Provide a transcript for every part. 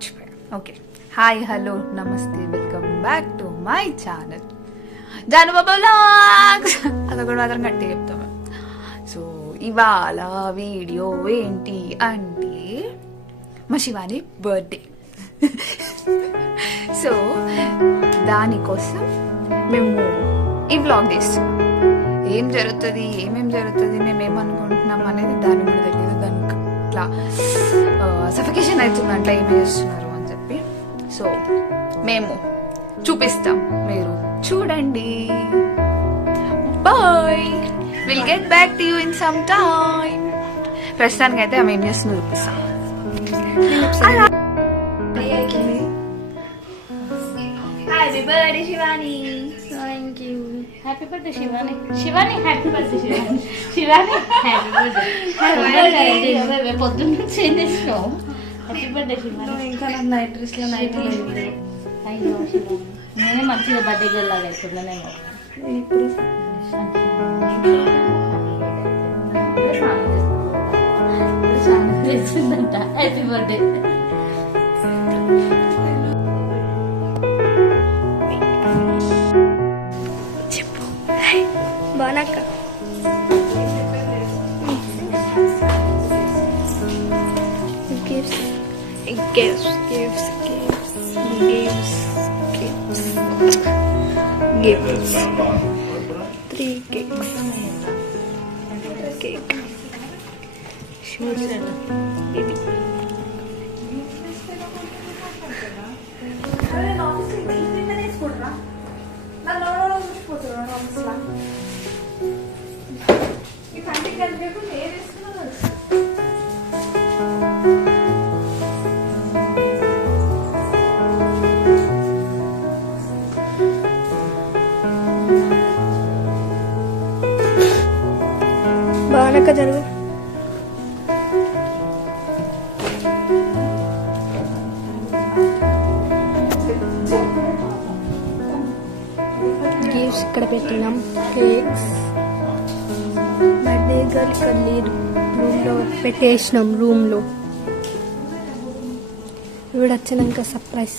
మర్చిపోయా. Okay, hi, hello, నమస్తే, welcome back to my channel Janubaba vlogs. అదొకటి మాత్రం గట్టి చెప్తాము. సో ఇవాళ వీడియో ఏంటి అంటే మా శివాని బర్త్డే. సో దానికోసం మేము ఈ వ్లాగ్ చేస్తున్నాం. ఏం జరుగుతుంది, ఏమేమి జరుగుతుంది, మేము ఏమనుకుంటున్నాం అనేది దాని కూడా తెలియదు. దానికి ఇట్లా సఫికేషన్ అవుతుందంట ఏమి చేస్తున్నారు అని చెప్పి. సో మేము చూపిస్తాం, మీరు చూడండి. Boy, will get back to you in some time. ప్రస్తుతానికి అయితే ఆమె ఏం చేస్తుందో చూపిస్తాం. Happy birthday Shivani. Thank you. Happy birthday Shivani. Shivani happy birthday Shivani. Shivani happy birthday. పొద్దున్న చేంజ్ చేసినావు. Happy birthday Shivani. ఇంకా నాకు నైట్ డ్రెస్ లో నైట్ అయ్యో శివాని, నేనే మంచిగా బర్త్డే గర్ల్ లాగా అవుతున్నానేమో ఇప్పుడు. చేసిందంట. Happy birthday. బానక్క gives 3 cakes. Cake. Baby. బానక్క జరుగు. గిఫ్ట్స్ ఇక్కడ పెట్టినాం. కేక్స్. బర్త్డే గర్ల్ ఇక్కడ లేదు, రూమ్ లో పెట్టేసినాం. రూమ్ లో ఇప్పుడు వచ్చినాక సర్ప్రైజ్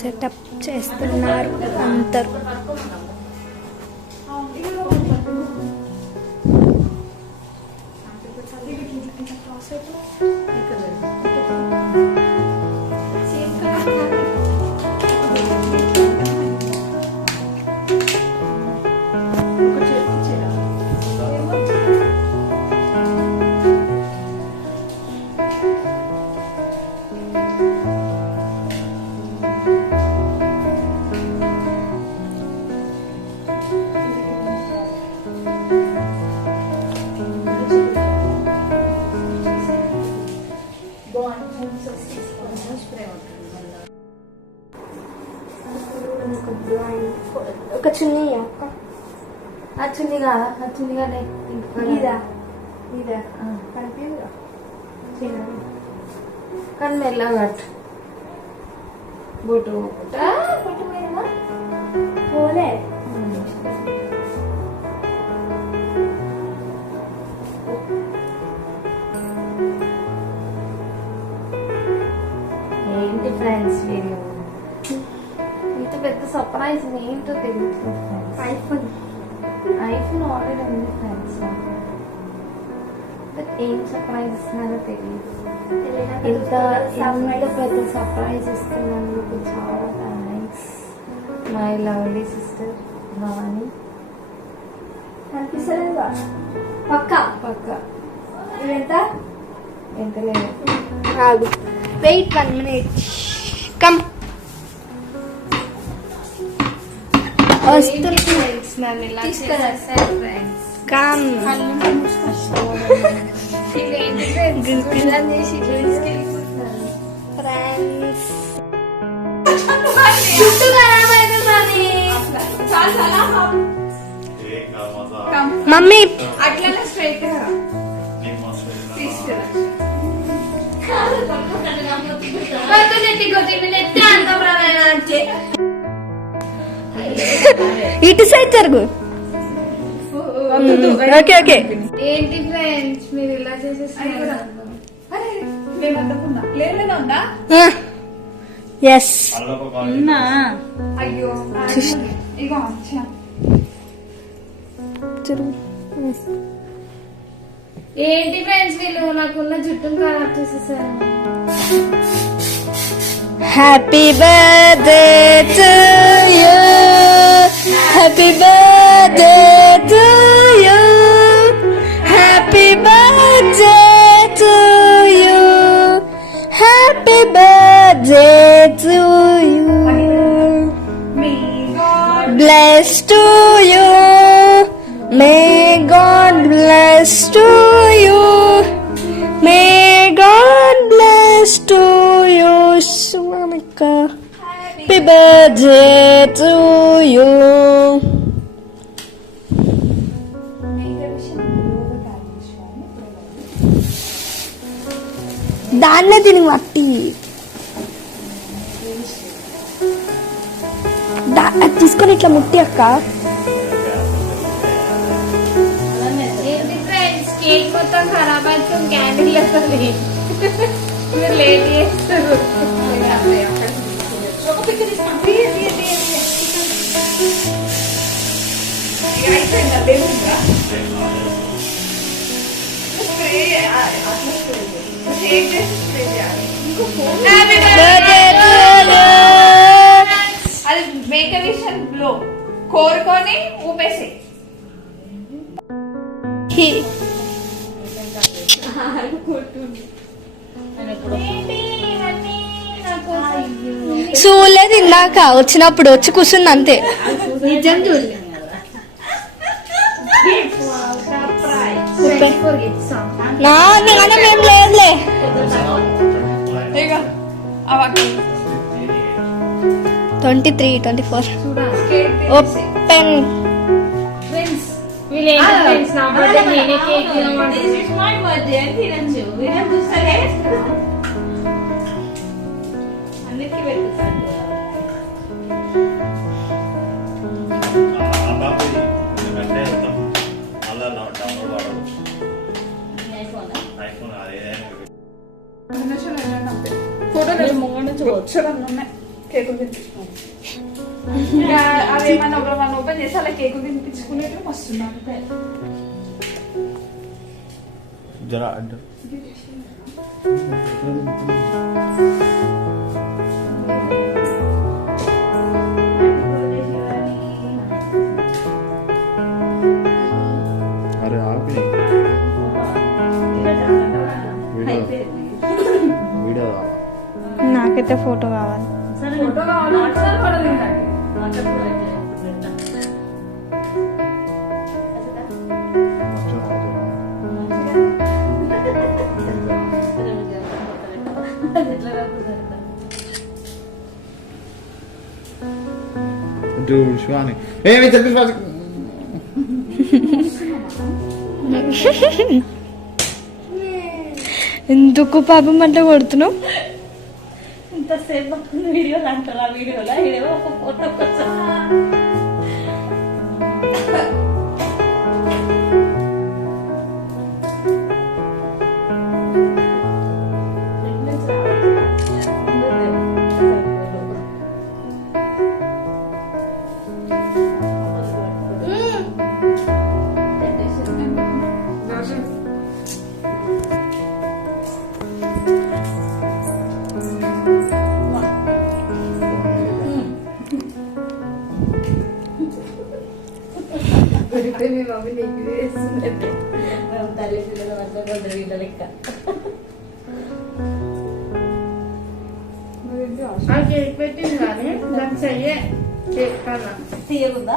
సెటప్ చేస్తున్నారు అందరు. ఒక చున్నీ అక్క. ఆ చున్నీ కాదా? ఆ చున్నీ కాదే. ఇదా ఇదా కనిపించదా? కానీ మెల్లగా కట్టు. బొట్టు బొట్టు మీద పోలే. ఏంటి ఫ్రెండ్స్ వీడియో ఇంత పెద్ద సర్ప్రైజ్ ఏంటో తెలియదు. ఐఫోన్ ఆల్రెడీ ఉంది ఫ్రెండ్స్. ఏం సర్ప్రైజ్ ఇస్తున్నారో తెలియదు. ఇంత పెద్ద సర్ప్రైజ్ ఇస్తున్నందుకు చాలా thanks my lovely sister Bhavani. కనిపిస్తలేదా? పక్క పక్క ఎంత ఎంత లేదు. ఆగు, wait 1 minute. Come come. Friends చుట్టూ ఖరాబ్ అవుతుంది మమ్మీ. అట్లనే స్ట్రైట్ గా ఇటు సైడ్ జరుగు. Okay okay. ఏంటి ఫ్రెండ్స్ మీరు ఇలా చేసేస్తున్నారు? అరే లేదంటకుండా లేదన్నా ఉందా? ఎస్ అయ్యో ఇగో వచ్చిన ఏంటి ఫ్రెండ్స్ వీళ్ళు నాకున్న జుట్టును ఖరాబ్ చేసేసారు. Happy birthday to you, happy birthday to you, happy birthday to you, happy birthday to you, me God bless to you, may God bless to you, may God bless to you, Swanika, happy birthday to you. దాన్నే తిని మట్టి అది తీసుకొని ఇట్లా ముట్టి అక్క. ఏంటి friends cake మొత్తం ఖరాబ్ అవుతుంది, క్యాండిల్ వస్తుంది. మీరు లేట్ చేస్తారు. Birthday to you. అది మేక విషన్ బ్లో కోరుకొని ఊపేసి చూడలేదు ఇందాక వచ్చినప్పుడు వచ్చి కూర్చుంది అంతే. నిజం చూడలేదు. నాన్న మేము లేదులే. ఇక అవన్నీ 23, 24 కేక్ ఓపెన్. వీళ్ళు ఏంటి ఫ్రెండ్స్ నా బర్త్డే నేనే కేక్ తినమంటే కేకులు తినిపించుకోండి. అవేమన్నా ఒకరు ఓపెన్ చేసి అలా కేకులు తినిపించుకునేది వస్తున్నాను. अरे आप ही वीडियो నాకైతే ఫోటో కావాలి. ఫోటో కావాలి ఒకసారి కూడా తినండి. जो शिवानी ए मैं चल पास ఎందుకు పాపం అట్లా కొడుతున్నావు? ఇంతసేపు వీడియోలు అంటారు. ఆ వీడియోలో వీడియో ఒక ఫోటో కోసం మీ మమ్మీ నీకు వేస్తుంది. తల్లి పిల్లల వద్ద కొంత వీళ్ళ లెక్క ఆ కేక్ పెట్టింది కానీ దాన్ని చెయ్యే కేక్ కన్నా తీయకుందా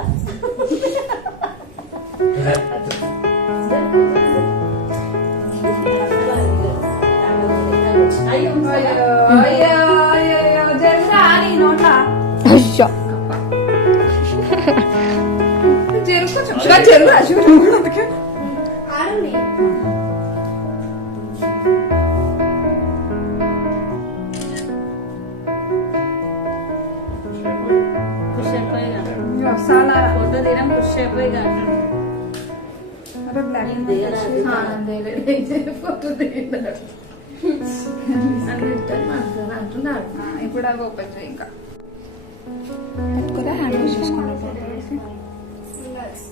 అయ్యో ఫోటో తీయడం ఖుషి అయిపోయి బ్లాక్ ఇప్పుడు అవి ఓపెన్ చేయి ఇంకా పెట్టుకోరా హ్యాండ్ వాష్ చేసుకున్నా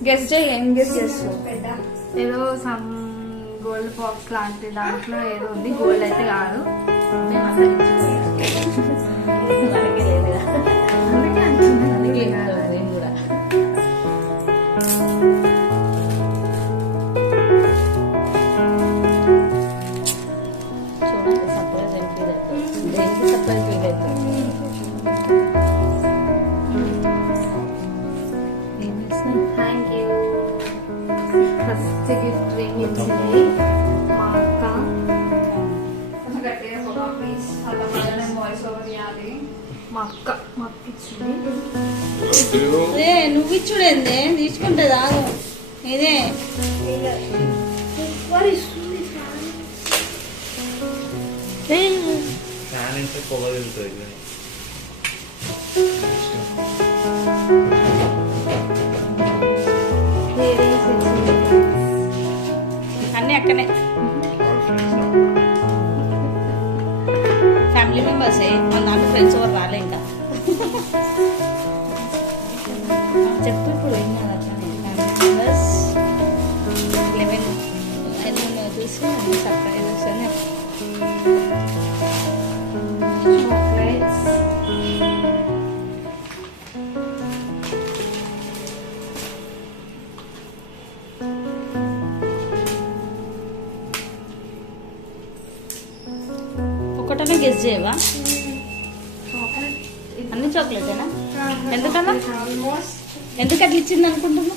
గెస్ట్ చేయి ఏం గెస్ట్ చేస్తావు ఏదో సమ్ గోల్డ్ బాక్స్ లాంటి దాంట్లో ఏదో ఉంది గోల్డ్ అయితే కాదు మేము అసలు మనకి లేదు అందుకే అంటున్నా అందుకే మేము కూడా చూడండి సర్ప్రైజ్ ఎంపీ దేనికి సర్ప్రైజ్ ఫీల్ అవుతుంది thank you first gift ring ఇచ్చింది మా అక్క గట్టిగా ప్లీజ్ అలా మళ్ళీ వాయిస్ ఓవర్ చేయాలి మా అక్క ఇచ్చింది అదే నువ్వు ఇచ్చుడేందే తీసుకుంటే రాదు ఇదే ఫ్యాన్ ఇంటే పొగ వెళ్తుంది అన్నీ అక్కనే ఫ్యామిలీ మెంబర్సే మన దాంట్లో ఫ్రెండ్స్ ఎవరు రాలే ఇంకా చెప్పు ఇప్పుడు ఏం కాదు అట్లనే ఫ్యామిలీ మెంబర్స్ 11 చూసి అన్ని సర్ప్రైజెస్ అని చాక్లెట్స్ ఒకటనే గెస్ చేయవా అన్ని చాక్లెటేనా ఎందుకన్నా ఎందుకు అట్లా ఇచ్చింది అనుకుంటున్నా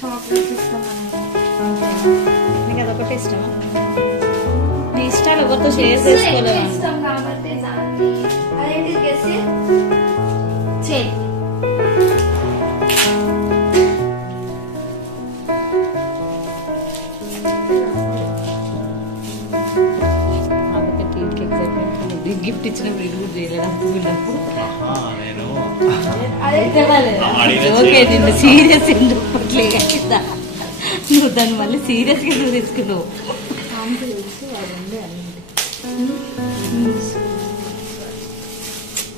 చాక్లెట్స్ ఇస్తామని నీకు అదొకటి ఇష్టమా నీ ఇష్టాలు ఎవరితో షేర్ చేసుకోలేదు ఇష్టం కాబట్టి దాన్ని అదేంటి గెస్ చేయి గిఫ్ట్ ఇచ్చినప్పుడు ఇది కూడా చేయలేదు వీళ్ళప్పుడు నేను ఓకే నిన్ను సీరియస్ ఎందుకులే కదా నువ్వు దాన్ని మళ్ళీ సీరియస్గా నువ్వు తీసుకున్నావు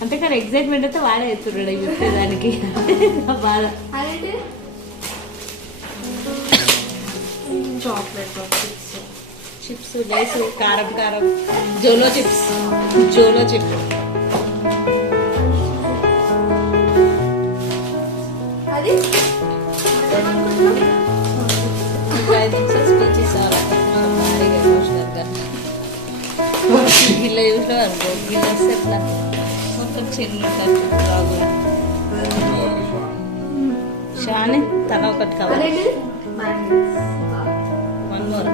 అంతే కానీ ఎగ్జైట్మెంట్ అయితే వాడే ఎత్తున్నాడు చెప్తే దానికి బాధ అదేంటి చాక్లెట్ చిప్స్ లేస్ కారం కారం జోలో చిప్స్ జోలో చిప్ అది స్పీచెస్ భారీగా ఎమోషనల్గా గిల్ల చూసినా అనుకో గిల్ల వస్తే ఎట్లా మొత్తం చిన్న రాగు షాని తన ఒకటి కావాలి అదేంటి వన్ మోర్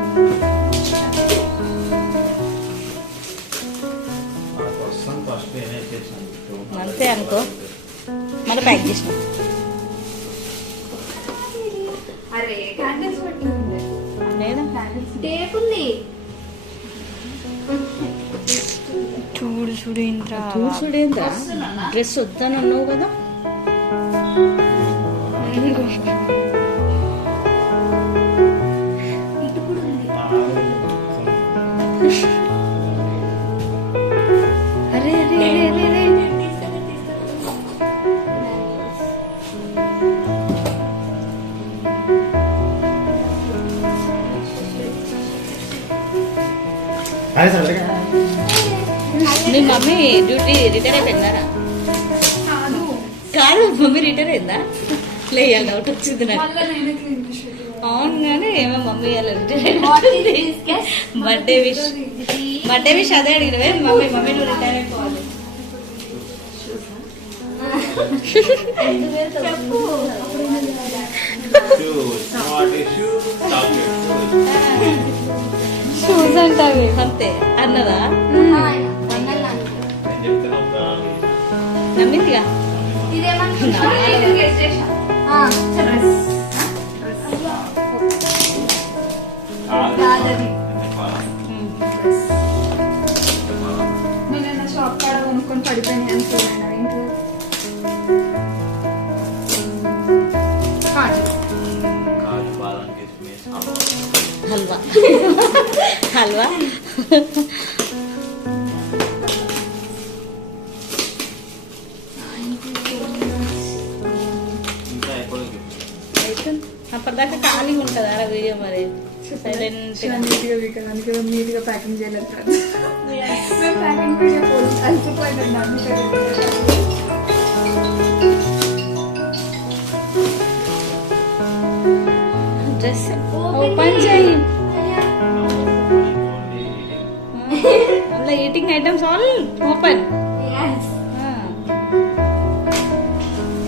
ఫస్ట్ నేనే చేసాను అంతే అనుకో మళ్ళీ ప్యాక్ చేసినాం అరే క్యాండిల్స్ పెట్టింది లేదా టేప్ ఉంది చూడు ఇంద్రా చూడేందా డ్రెస్ వద్దని అన్నావు కదా అరే అరే అరే అరే అదే సార్ మీ మమ్మీ డ్యూటీ రిటైర్ అయిపోయిందా కాదు మమ్మీ రిటైర్ అయిందా లేదు డౌట్ వచ్చింది నాకు అవును కానీ ఏమో మమ్మీ బర్త్డే విష్ అదే అడిగినవే మమ్మీ నువ్వు రిటైర్ అయిపోవాలి షూస్ అంటావి అంతే అన్నదా నమ్మిందిగా నేను షాప్ కాడ కొనుక్కొని పడిపోయినాయి అని చూడండి ఇంట్లో కాజు బాదం కిస్మిస్ హల్వా హల్వా అయితే అప్పటిదాకా ఖాళీగా ఉంటుంది అలా వీడియో మరి సైలెంట్గా నీట్గా ప్యాకింగ్ చేయలేదు మేము ప్యాకింగ్ అలసిపోయిందండి డ్రెస్ ఓపెన్ చేయి అలా ఈటింగ్ ఐటమ్స్ ఆల్ ఓపెన్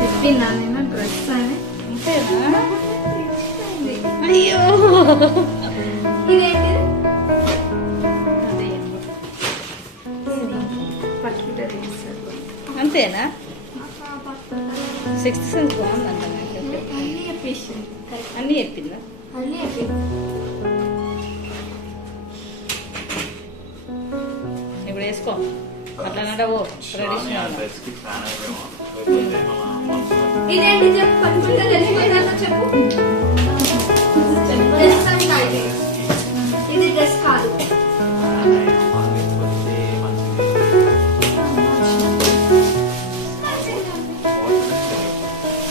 చెప్పిందా నేను డ్రెస్ అని అంతేనా అయ్యో ఇదేంటి అంతేనా 6th సెన్స్ బాగుందంట నాకు అన్నీ చెప్పిందా ఇప్పుడు వేసుకో అట్లా ఓ ట్రెడిషనల్ ఇదేంటి చెప్పు కన్ఫ్యూజ్ తెలిసిపోయిందా చెప్పు ఇది డ్రెస్ కాదు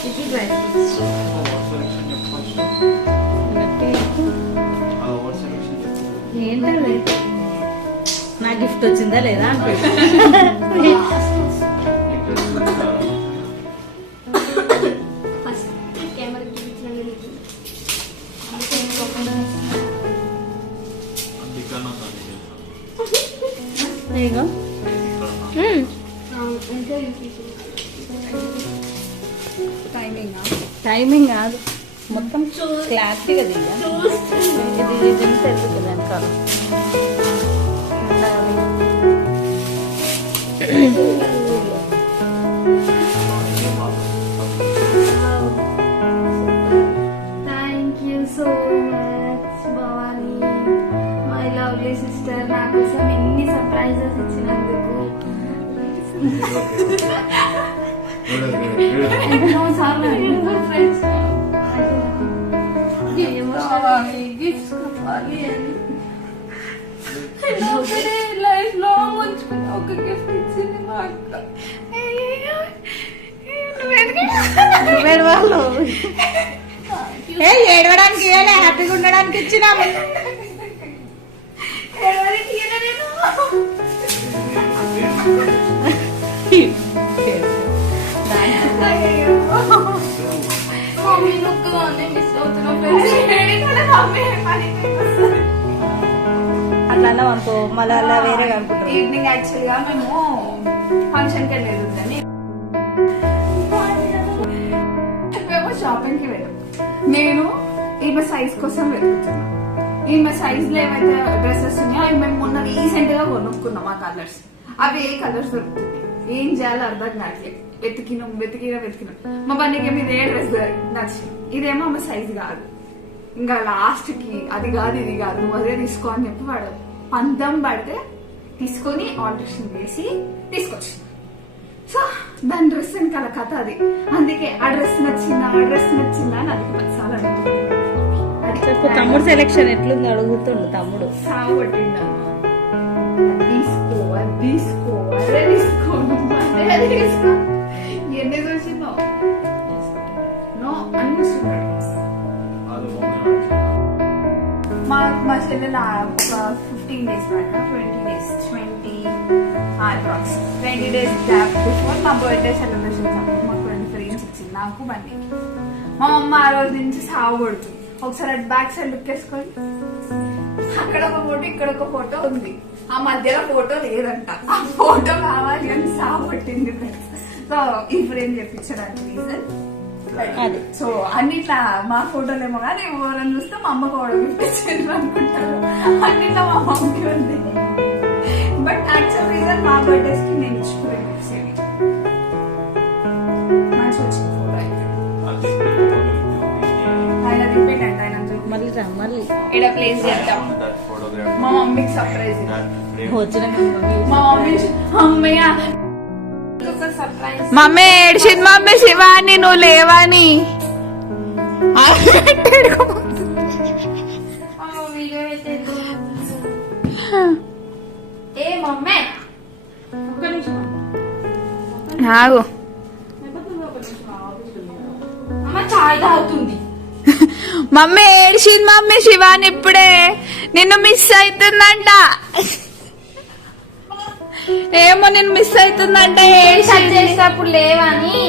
ఇది డ్రెస్ ఏంటది నా గిఫ్ట్ వచ్చిందా లేదా అంటే ఇగో టైమింగ్ కాదు మొత్తం క్లారిటీగా దిగా ఇది జిమ్ తెలుగుతుంది వెనకాల thank you so much Bhavani my lovely sister నా కోసం ఎన్ని సర్ప్రైజెస్ ఇచ్చినందుకు ఎన్నో సార్లు ఫ్రెండ్స్ గిఫ్ట్స్ కావాలి అని లైఫ్ లాంగ్ ఉంచుకుని ఒక గిఫ్ట్ ఇచ్చింది మా అక్క వాళ్ళు ఏడవడానికి హ్యాపీగా ఉండడానికి ఇచ్చినాము అట్లా అన్నాం అనుకో మళ్ళీ అలా వేరే అనుకుంటాం ఈవినింగ్ యాక్చువల్ గా మేము ఫంక్షన్ కి వెళ్ళేది మేము షాపింగ్ కి వెళ్ళాం నేను ఈమె సైజ్ కోసం వెతుకుతున్నా ఈమె సైజ్ లో ఏమైతే డ్రెస్సెస్ ఉన్నాయో అవి మేము మొన్న రీసెంట్ గా కొనుక్కున్నాం ఆ కలర్స్ అవి ఏ కలర్స్ దొరుకుతుంది ఏం చేయాలో అర్థం కావట్లేదు వెతికినాం మా బండికి మీద ఏ డ్రెస్ నచ్చింది ఇదేమో ఆమె సైజ్ కాదు ఇంకా లాస్ట్ కి అది కాదు ఇది కాదు నువ్వు అదే తీసుకో అని చెప్పి వాడు పంతం పడితే తీసుకొని ఆల్టరేషన్ చేసి తీసుకొచ్చి సో దాని డ్రెస్ వెనకాల కథ అది అందుకే ఆ డ్రెస్ నచ్చిందా అని అది 10 సార్లు చెప్పు తమ్ముడు సెలెక్షన్ ఎట్లుంది అడుగుతుండు తమ్ముడు సాగొట్టిండు తీసుకో అదే తీసుకో ఎన్ని చూసిందో నో అన్ని మా చెల్లెలు ఒక 15 days back 20 days gap before మా బర్త్డే సెలబ్రేషన్ మాకు 2 ఫ్రెండ్స్ ఇచ్చింది నాకు బండికి మా అమ్మ ఆ రోజు నుంచి సాగు కొడుతుంది ఒకసారి అటు బ్యాక్ సైడ్ లుక్ వేసుకోండి అక్కడ ఒక ఫోటో ఇక్కడ ఒక ఫోటో ఉంది ఆ మధ్యలో ఫోటో లేదంట ఆ ఫోటో కావాలి అని సాగు కొట్టింది సో ఈ ఫ్రేమ్ చెప్పించడానికి రీజన్ అది సో అన్నిట్లా మా ఫోటోలేమో కానీ ఎవరైనా చూస్తే మా అమ్మ ఫోటో ఇప్పించారు అనుకుంటారు అన్నిట్లా మా మమ్మీ ఉంది బట్ యాక్చువల్ రీజన్ మా బర్త్డేస్ కి నేను ఇచ్చుకునే మంచి వచ్చింది ఫోటో అయితే ఆయన రిపీట్ అంట ఆయన మళ్ళీ రా మళ్ళీ ఇక్కడ ప్లేస్ చేద్దాం మా మమ్మీకి సర్ప్రైజ్ వచ్చిన మా మమ్మీ అమ్మయ్య మమ్మీ ఏడ్చింది మమ్మీ శివాని నువ్వు లేవని వీడియో అయితే ఏ మమ్మీ ఒక్క నిమిషం ఆగు. అమ్మ చాయ్ తాగుతుంది. మమ్మీ ఏడ్చింది మమ్మీ శివాని ఇప్పుడే నిన్ను మిస్ అవుతుందంట. ఏమో నేను మిస్ అవుతుందంట కట్ చేసేటప్పుడు లేవని.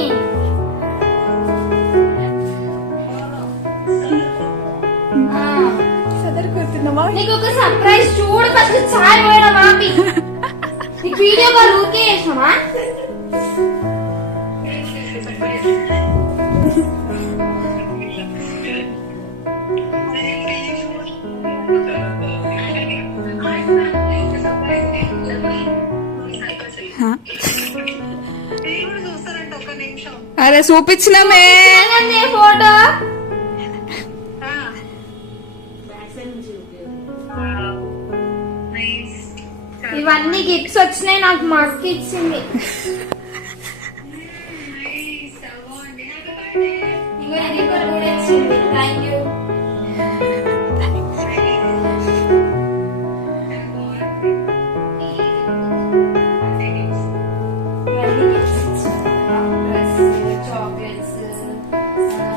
నీకు ఒక సర్ప్రైజ్ చూడు. ఫస్ట్ చాయ్ పోయడం ఆపి నీకు వీడియో కాల్ ఊరికే చేసినామా? అరే చూపించినమే ఫోటో. ఇవన్నీ గిఫ్ట్స్ వచ్చినాయి నాకు. మా అక్క ఇచ్చింది. ఇంకా ఇది కూడా ఇచ్చింది. Thank you.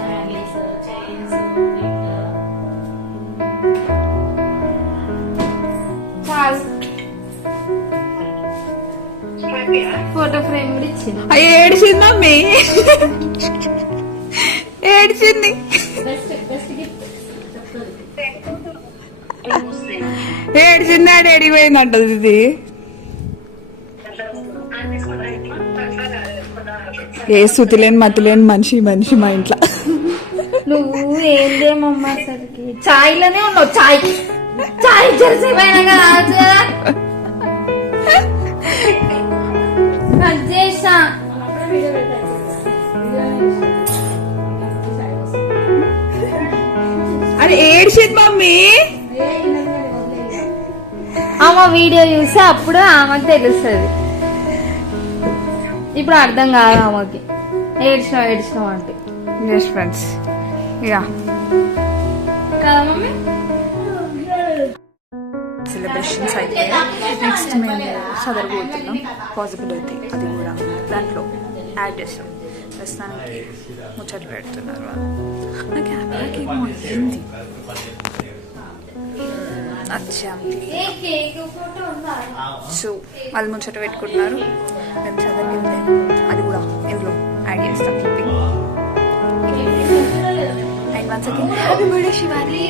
Chocolates, chains, photo frame కూడా ఇచ్చింది. ఏడ్చింది మమ్మీ ఏడ్చింది. ఏడ్చింది ఆడ ఏడిపోయిందంట ఇది. ఏ శృతి లేని మతి లేని మనిషి మనిషి మా ఇంట్లో. నువ్వు ఏందేమమ్మా అసలుకి చాయ్లోనే ఉన్నావు. చాయ్ చాయ్ జరిసిపోయినా కదా చేసా. అరే ఏడ్చింది మమ్మీ. ఆమె వీడియో చూస్తే అప్పుడు ఆమెకు తెలుస్తుంది. ఇప్పుడు అర్థం కాదు ఆమెకి. ఏడ్చినావు అంటే. ఎస్ ఫ్రెండ్స్ యా కదా మమ్మీ. సెలబ్రేషన్స్ అయితే నెక్స్ట్ మేము చదవబోతున్నాం. పాసిబిలిటీ అది కూడా దాంట్లో యాడ్ చేస్తాం. ప్రస్తుతానికి ముచ్చట పెడుతున్నారు వాళ్ళు. నా కెమెరాకి ఏమో అయింది. సో వాళ్ళు ముచ్చట పెట్టుకుంటున్నారు. మేము చదవకెళ్తే అది కూడా ఇందులో యాడ్ చేస్తాం. And once again happy birthday Shivani.